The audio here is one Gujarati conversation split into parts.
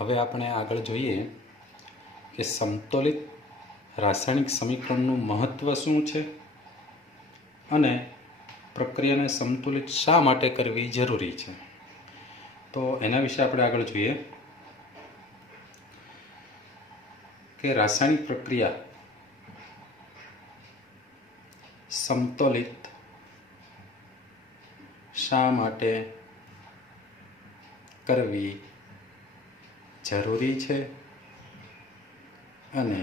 હવે આપણે આગળ જોઈએ કે સમતોલિત રાસાયણિક સમીકરણનું મહત્ત્વ શું છે અને પ્રક્રિયાને સંતુલિત શા માટે કરવી જરૂરી છે. તો એના વિશે આપણે આગળ જોઈએ કે રાસાયણિક પ્રક્રિયા સમતોલિત શા માટે કરવી જરૂરી છે અને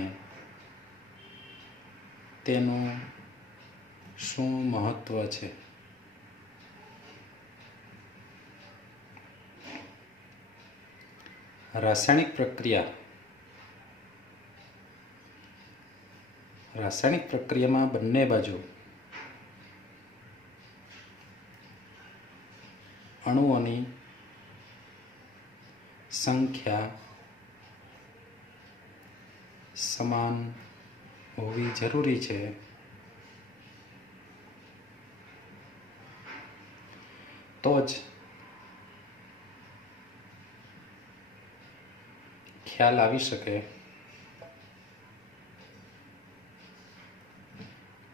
તેનું શું મહત્ત્વ છે. રાસાયણિક પ્રક્રિયામાં બંને બાજુ અણુઓની સંખ્યા સમાન હોવી જરૂરી છે. તો જ ખ્યાલ આવી શકે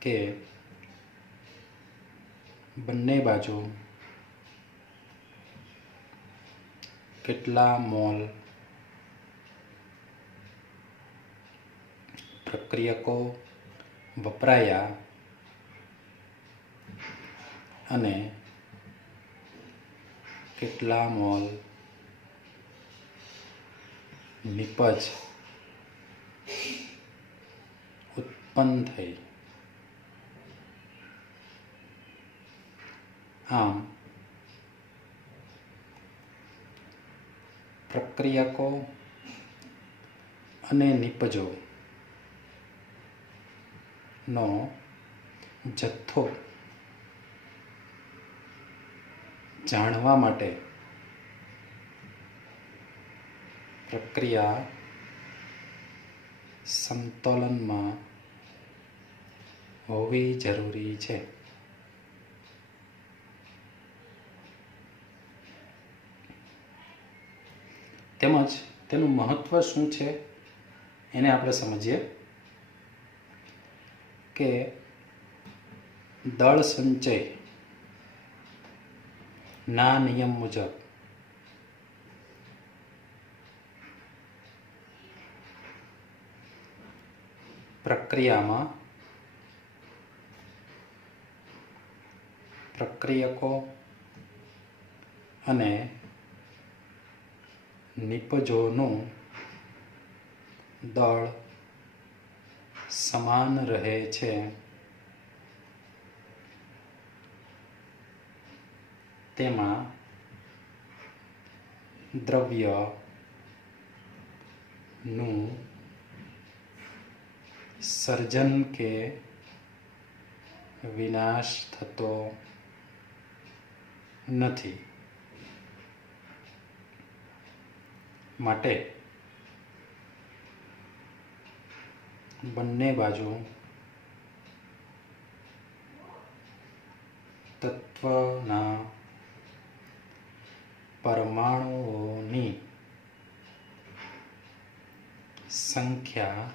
કે બંને બાજુ કેટલા મોલ પ્રક્રિયકો વપરાયા અને કેટલા મોલ નિપજ ઉત્પન્ન થઈ. આમ પ્રક્રિયકો અને નિપજો નો જથ્થો જાણવા માટે પ્રક્રિયા સમતોલનમાં હોવી જરૂરી છે. તેમજ તેનું મહત્ત્વ શું છે એને આપણે સમજીએ કે દળ સંચય ના નિયમ મુજબ પ્રક્રિયામાં પ્રક્રિયકો અને નિપજોનું દળ સમાન રહે છે. તેમાં દ્રવ્યનું સર્જન કે વિનાશ થતો નથી. માટે બંને બાજુ તત્વના પરમાણુઓની સંખ્યા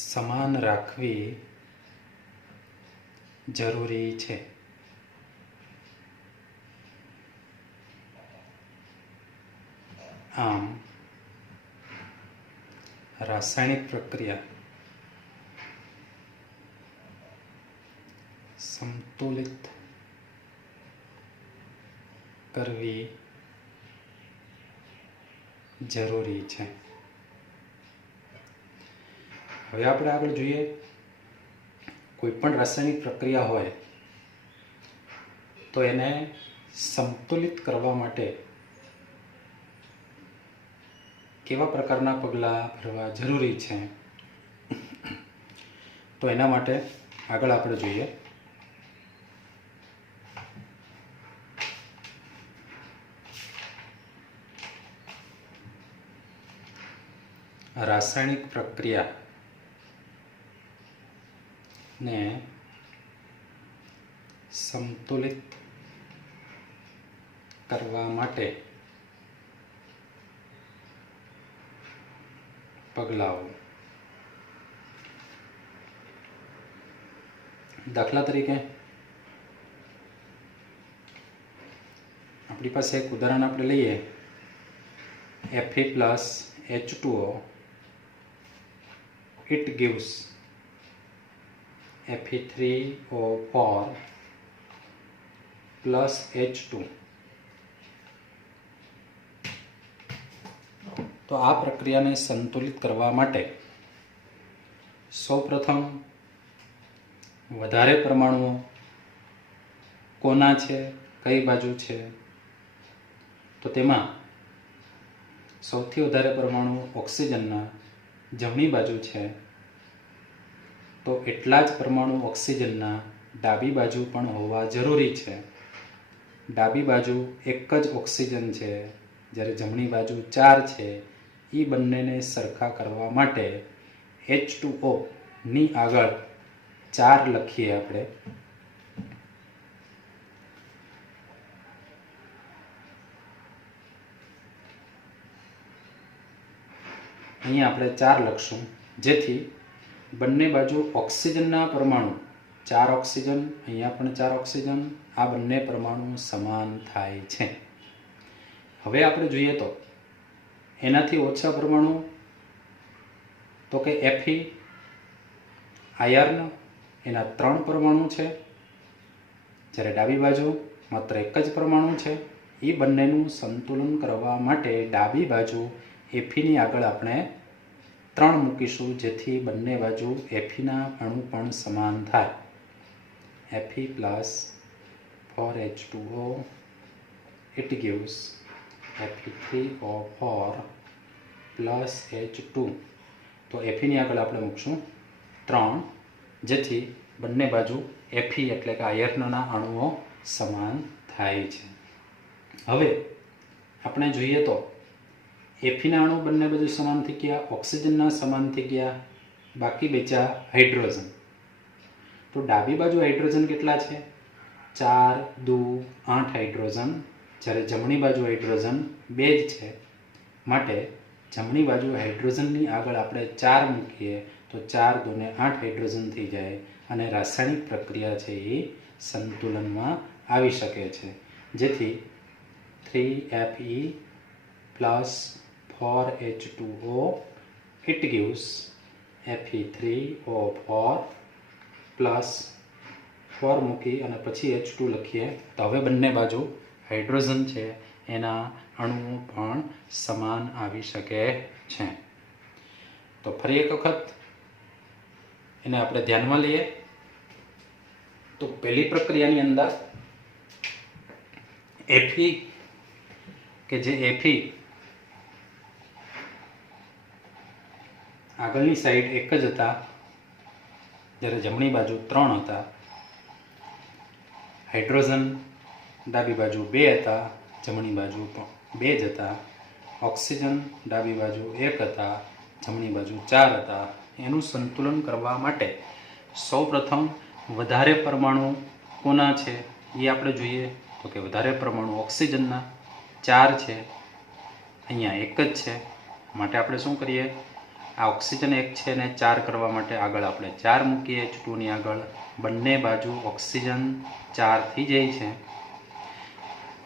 સમાન રાખવી જરૂરી છે. આમ રાસાયણિક પ્રક્રિયા સંતુલિત કરવી જરૂરી છે. હવે આપણે આગળ જોઈએ કોઈ પણ રાસાયણિક પ્રક્રિયા હોય તો એને સંતુલિત કરવા માટે કેવા પ્રકારના પગલાં ભરવા જરૂરી છે. તો એના માટે આગળ આપણે જોઈએ રાસાયણિક પ્રક્રિયા ને સંતુલિત કરવા માટે પગલાઓ. દાખલા તરીકે આપણી પાસે એક ઉદાહરણ આપણે લઈએ, Fe plus H2O, it gives Fe3O4 plus H2. તો આ પ્રક્રિયાને સંતુલિત કરવા માટે સૌપ્રથમ વધારે પરમાણુઓ કોના છે, કઈ બાજુ છે, તો તેમાં સૌથી વધારે પરમાણુ ઓક્સિજનના જમણી બાજુ છે, તો એટલા જ પરમાણુ ઓક્સિજનના ડાબી બાજુ પણ હોવા જરૂરી છે. ડાબી બાજુ એક જ ઓક્સિજન છે, જ્યારે જમણી બાજુ 4 છે. એ બંનેને સરખા કરવા માટે H2O ની આગળ 4 લખીએ આપણે. અહીંયા આપણે 4 લખશું, જેથી બંને બાજુ ઓક્સિજનના પરમાણુ 4 ઓક્સિજન, અહીંયા પણ 4 ઓક્સિજન, આ બંને પરમાણુ સમાન થાય છે. હવે આપણે જોઈએ તો એનાથી ઓછા પરમાણુ તો કે Fe આયર્ન, એના 3 પરમાણુ છે, જ્યારે ડાબી બાજુ માત્ર એક જ પરમાણુ છે. એ બંનેનું સંતુલન કરવા માટે ડાબી બાજુ Feની આગળ આપણે 3 મૂકીશું, જેથી બંને બાજુ Feના અણુ પણ સમાન થાય. Fe plus 4H2O, it gives Fe3O4 plus H2. તો Feની આગળ આપણે મૂકશું 3, જેથી બંને બાજુ Fe એટલે કે આયર્નના અણુઓ સમાન થાય છે. હવે આપણે જોઈએ તો Feના અણુ બંને બાજુ સમાન થઈ ગયા, ઓક્સિજનના સમાન થઈ ગયા, બાકી બચ્યા હાઇડ્રોજન. તો ડાબી બાજુ હાઇડ્રોજન કેટલા છે? 4, 2, 8 હાઇડ્રોજન, જ્યારે જમણી બાજુ હાઇડ્રોજન 2 જ છે. માટે જમણી બાજુ હાઇડ્રોજનની આગળ આપણે 4 મૂકીએ તો 4, 2 ને 8 હાઇડ્રોજન થઈ જાય અને રાસાયણિક પ્રક્રિયા છે એ સંતુલનમાં આવી શકે છે. જેથી 3Fe plus 4H2O, it gives Fe3O4 plus 4 મૂકી અને પછી H2 લખીએ તો હવે બંને બાજુ હાઇડ્રોજન છે એના અણુઓ પણ સમાન આવી શકે છે. તો ફરી એક વખત એને આપણે ધ્યાનમાં લઈએ તો પહેલી પ્રક્રિયાની અંદર Fe કે જે Fe આગળની સાઈડ એક જ હતા, જ્યારે જમણી બાજુ 3 હતા. હાઇડ્રોજન ડાબી બાજુ 2 હતા, જમણી બાજુ 2 જ હતા. ઓક્સિજન ડાબી બાજુ 1 હતા, જમણી બાજુ 4 હતા. એનું સંતુલન કરવા માટે સૌપ્રથમ વધારે પરમાણુ કોના છે એ આપણે જોઈએ તો કે વધારે પરમાણુ ઓક્સિજનના 4 છે, અહીંયા 1 જ છે. માટે આપણે શું કરીએ, આ ઓક્સિજન 1 છે ને 4 કરવા માટે આગળ આપણે 4 મૂકીએ H2ની આગળ. બંને બાજુ ઓક્સિજન 4 થઈ જાય છે.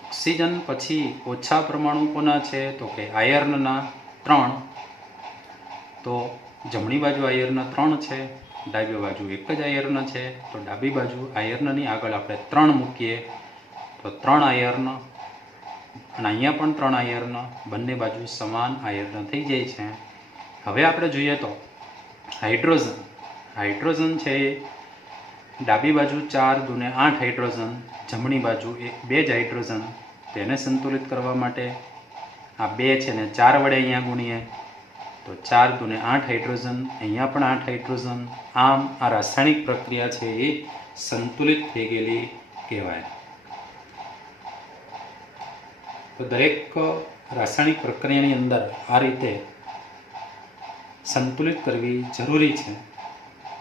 ઓક્સિજન પછી ઓછા પરમાણુ કોના છે તો કે આયર્નના 3. તો જમણી બાજુ આયર્ન 3 છે, ડાબી બાજુ એક જ આયર્ન છે. તો ડાબી બાજુ આયર્નની આગળ આપણે 3 મૂકીએ તો 3 આયર્ન, અને અહીંયા પણ 3 આયર્ન, બંને બાજુ સમાન આયર્ન થઈ જાય છે. હવે આપણે જોઈએ તો હાઇડ્રોજન છે એ ડાબી બાજુ 4, 2 ને 8 હાઇડ્રોજન, જમણી બાજુ 2 જ હાઇડ્રોજન. તેને સંતુલિત કરવા માટે આ 2 છે ને 4 વડે અહીંયા ગુણીએ તો 4, 2 ને 8 હાઇડ્રોજન, અહીંયા પણ 8 હાઇડ્રોજન. આમ આ રાસાયણિક પ્રક્રિયા છે એ સંતુલિત થઈ ગયેલી કહેવાય. તો દરેક રાસાયણિક પ્રક્રિયાની અંદર આ રીતે સંતુલિત કરવી જરૂરી છે.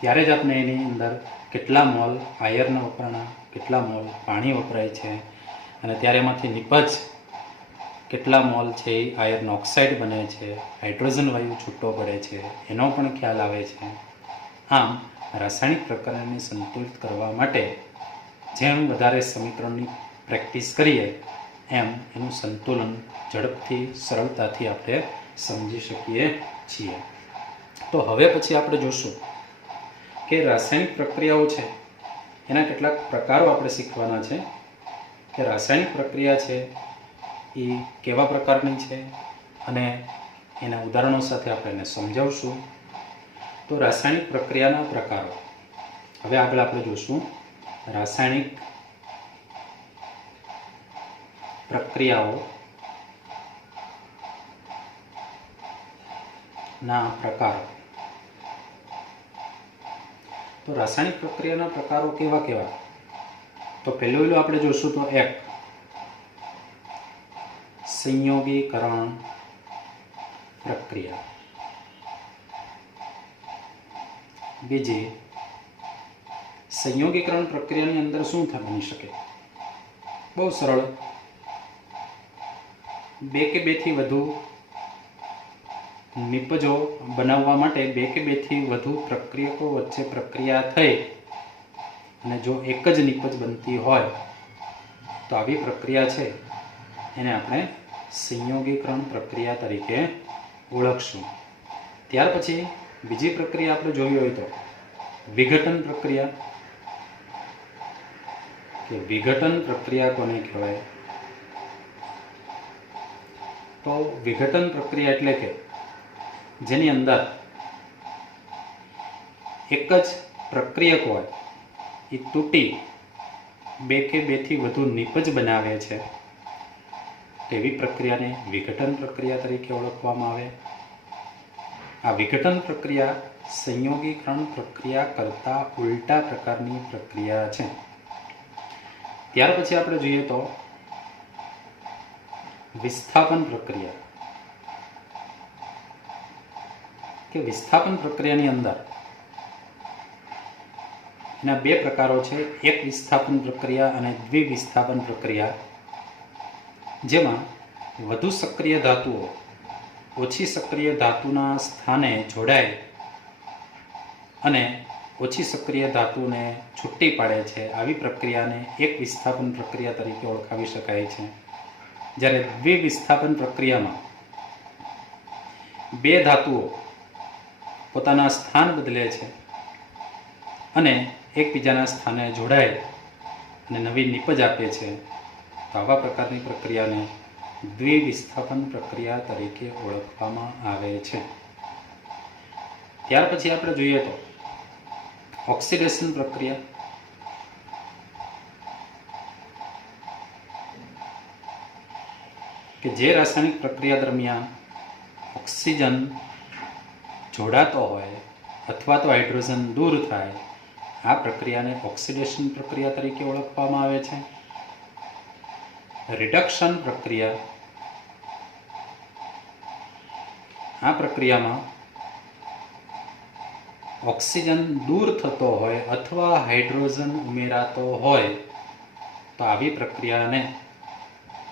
ત્યારે જ આપણે એની અંદર કેટલા મોલ આયર્ન વપરાણા, કેટલા મોલ પાણી વપરાય છે, અને ત્યારે એમાંથી નિપજ કેટલા મોલ છે એ આયર્ન ઓક્સાઇડ બને છે, હાઇડ્રોજન વાયુ છૂટો પડે છે, એનો પણ ખ્યાલ આવે છે. આમ રાસાયણિક પ્રક્રિયાને સંતુલિત કરવા માટે જેમ વધારે સમીકરણની પ્રેક્ટિસ કરીએ એમ એનું સંતુલન ઝડપથી સરળતાથી આપણે સમજી શકીએ છીએ. તો હવે પછી આપણે જોશું કે રાસાયણિક પ્રક્રિયાઓ છે એના કેટલાક પ્રકારો આપણે શીખવાના છે કે રાસાયણિક પ્રક્રિયા છે એ કેવા પ્રકારની છે અને એના ઉદાહરણો સાથે આપણે એને સમજાવશું. તો રાસાયણિક પ્રક્રિયાના પ્રકારો હવે આગળ આપણે જોશું. રાસાયણિક પ્રક્રિયાઓ ના પ્રકારો. તો રાસાયણિક પ્રક્રિયાના પ્રકારો કેવા કેવા? તો પહેલું આપણે જોશું તો એક સંયોગીકરણ પ્રક્રિયા. બીજી સંયોગીકરણ પ્રક્રિયાની અંદર શું બની શકે? બહુ સરળ, બે કે બેથી વધુ નિપજો બનાવવા માટે બે કે બેથી વધુ પ્રક્રિયકો વચ્ચે પ્રક્રિયા થઈ અને જો એક જ નિપજ બનતી હોય તો આવી પ્રક્રિયા છે એને આપણે સંયોગીકરણ પ્રક્રિયા તરીકે ઓળખશું. ત્યાર પછી બીજી પ્રક્રિયા આપણે જોઈ હોય તો વિઘટન પ્રક્રિયા. કે વિઘટન પ્રક્રિયા કોને કહેવાય? તો વિઘટન પ્રક્રિયા એટલે કે જેની અંદર એક જ પ્રક્રિયક હોય એ તૂટી બે કે બેથી વધુ નિપજ બનાવે છે તેવી પ્રક્રિયાને વિઘટન પ્રક્રિયા તરીકે ઓળખવામાં આવે. આ વિઘટન પ્રક્રિયા સંયોગીકરણ પ્રક્રિયા કરતા ઉલટા પ્રકારની પ્રક્રિયા છે. ત્યાર પછી આપણે જોઈએ તો વિસ્થાપન પ્રક્રિયા. કે વિસ્થાપન પ્રક્રિયાની અંદર એના બે પ્રકારો છે, એક વિસ્થાપન પ્રક્રિયા અને દ્વિવિસ્થાપન પ્રક્રિયા. જેમાં વધુ સક્રિય ધાતુઓ ઓછી સક્રિય ધાતુના સ્થાને જોડાય અને ઓછી સક્રિય ધાતુને છૂટી પાડે છે. આવી પ્રક્રિયાને એક વિસ્થાપન પ્રક્રિયા તરીકે ઓળખાવી શકાય છે. જ્યારે દ્વિવિસ્થાપન પ્રક્રિયામાં બે ધાતુઓ પોતાના સ્થાન બદલે છે અને એકબીજાના સ્થાને જોડાય અને નવી નિપજ આપે છે. તો આવા પ્રકારની પ્રક્રિયાને દ્વિવિસ્થાપન પ્રક્રિયા તરીકે ઓળખવામાં આવે છે. ત્યાર પછી આપણે જોઈએ તો ઓક્સિડેશન પ્રક્રિયા. કે જે રાસાયણિક પ્રક્રિયા દરમિયાન ઓક્સિજન જોડાતો હોય અથવા તો હાઇડ્રોજન દૂર થાય, આ પ્રક્રિયાને ઓક્સિડેશન પ્રક્રિયા તરીકે ઓળખવામાં આવે છે. રિડક્શન પ્રક્રિયા. આ પ્રક્રિયામાં ઓક્સિજન દૂર થતો હોય અથવા હાઇડ્રોજન ઉમેરાતો હોય તો આવી પ્રક્રિયાને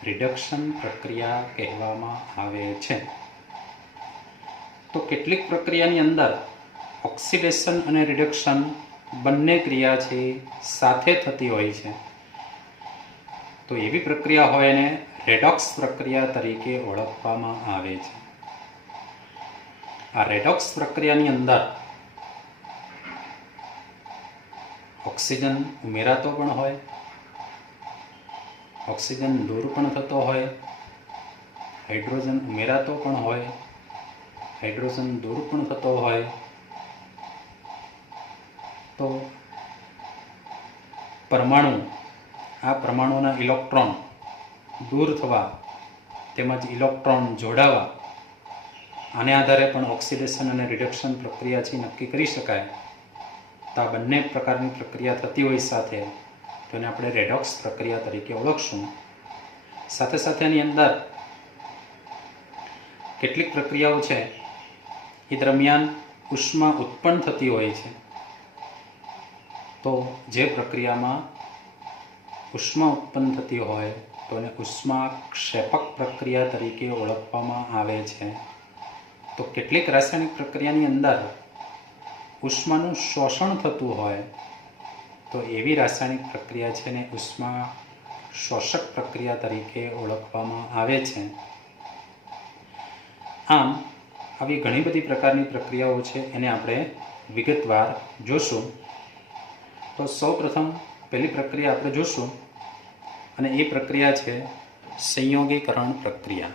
રિડક્શન પ્રક્રિયા કહેવામાં આવે છે. તો કેટલીક પ્રક્રિયાની અંદર ઓક્સિડેશન અને રિડક્શન બંને ક્રિયા છે સાથે થતી હોય છે. તો એવી પ્રક્રિયા હોય એને રેડોક્સ પ્રક્રિયા તરીકે ઓળખવામાં આવે છે. આ રેડોક્સ પ્રક્રિયાની અંદર ઓક્સિજન ઉમેરાતો પણ હોય, ઓક્સિજન દૂર પણ થતો હોય, હાઇડ્રોજન ઉમેરાતો પણ હોય, હાઇડ્રોજન દૂર પણ થતો હોય. તો આ પરમાણુના ઇલેક્ટ્રોન દૂર થવા તેમજ ઇલેક્ટ્રોન જોડાવા, આને આધારે પણ ઓક્સિડેશન અને રિડક્શન પ્રક્રિયા છે નક્કી કરી શકાય. તો આ બંને પ્રકારની પ્રક્રિયા થતી હોય સાથે તો એને આપણે રેડોક્સ પ્રક્રિયા તરીકે ઓળખશું. સાથે સાથે એની અંદર કેટલીક પ્રક્રિયાઓ છે એ દરમિયાન ઉષ્મા ઉત્પન્ન થતી હોય છે. તો જે પ્રક્રિયામાં ઉષ્મા ઉત્પન્ન થતી હોય તો એને ઉષ્મા ક્ષેપક પ્રક્રિયા તરીકે ઓળખવામાં આવે છે. તો કેટલીક રાસાયણિક પ્રક્રિયાની અંદર ઉષ્માનું શોષણ થતું હોય તો એવી રાસાયણિક પ્રક્રિયા છે એને ઉષ્મા શોષક પ્રક્રિયા તરીકે ઓળખવામાં આવે છે. આમ આવી ઘણી બધી પ્રકારની પ્રક્રિયાઓ છે એને આપણે વિગતવાર જોશું. તો સૌપ્રથમ પહેલી પ્રક્રિયા આપણે જોશું અને એ પ્રક્રિયા છે સંયોગીકરણ પ્રક્રિયા.